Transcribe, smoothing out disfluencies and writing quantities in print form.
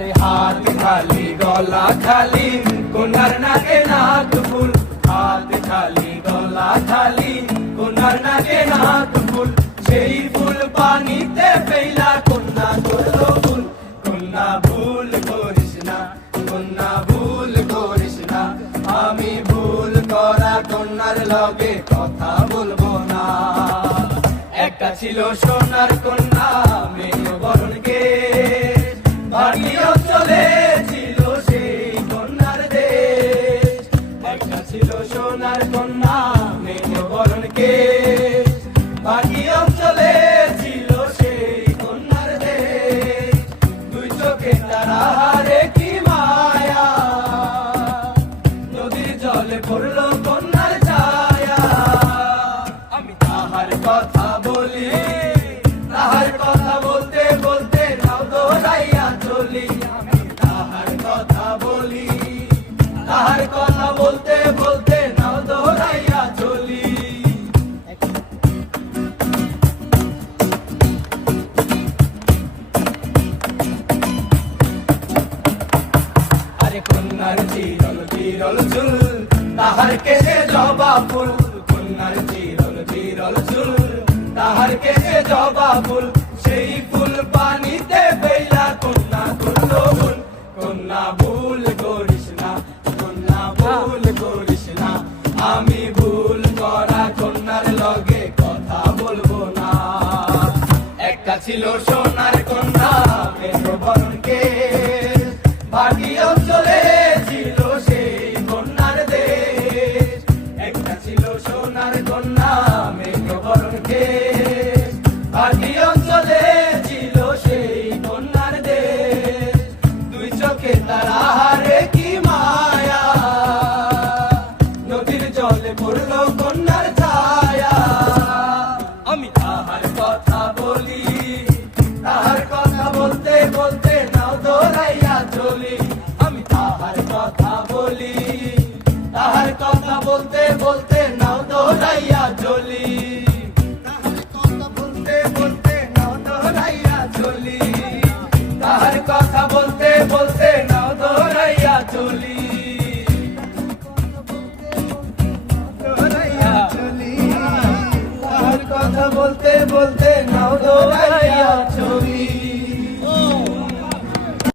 আরে হাত খালি গলা খালি কোনার নাকে নাক ফুল, হাত খালি গলা খালি কোনার নাকে নাক ফুল, সেই ফুল পানিতে ফেলা কন্যা করলো ভুল। কন্যা ভুল করিস না, কন্যা ভুল করিস না, আমি ভুল করা কন্যার লগে কথা বলবো না। একটা ছিল সোনার কন্যা মেয়ে বরণ কেশ, বাড়ি অঞ্চলে ছিল সেই কন্যার দেশ। একটা ছিল সোনার কন্যা মেয়ে বরণ কেশ, বাড়ি অঞ্চলে ছিল সেই কন্যার দেশ। দুই চোখে তারা হারে কি মায়া, নদীর জলে পড়লো কন্যার ছায়া। আমি তাহার কথা বলি, তাহার কথা বলতে বলতে নাও দৌড়াইয়া চলি। আমি তাহার কথা বলি, তাহার কথা বলতে বলতে নাও দৌড়াইয়া চলি। আরে কন্যার চিরল চিরল চুল, তাহার কেশে জবা ফুল, কন্যার চিরল চিরল চুল, তাহার কেশে জবা ফুল, সেই ফুল পানিতে ফেলা কন্যা করলো ভুল। কন্যা ভুল করিস না, কন্যা ভুল করিস না, আমি ভুল করা কন্যার লগে কথা বলবো না। একটা ছিল সোনার কন্যা মেঘ বরণ কেশ, বাড়ি অঞ্চলে ছিল সেই কন্যার দেশ। একটা ছিল সোনার কন্যা মেঘ বরণ কেশ, বাড়ি অঞ্চলে ছিল সেই কন্যার দেশ। দুই চোখে তারা হারে কি মায়া, নদীর জলে পড়লো কন্যার ছায়া। আমি তাহার কথা বলি, তাহার কথা বলতে বলতে নাও দৌড়াইয়া চলি। আমি তাহার কথা বলি, তাহার কথা বলতে বলতে নাও দৌড়াইয়া চলি। তাহার কথা বলতে বলতে নাও দৌড়াইয়া চলি, তাহার কথা বলতে বলতে নাও দৌড়াইয়া চলি। দৌড়াইয়া চলি, তাহার কথা বলতে বলতে নাও দৌড়াইয়া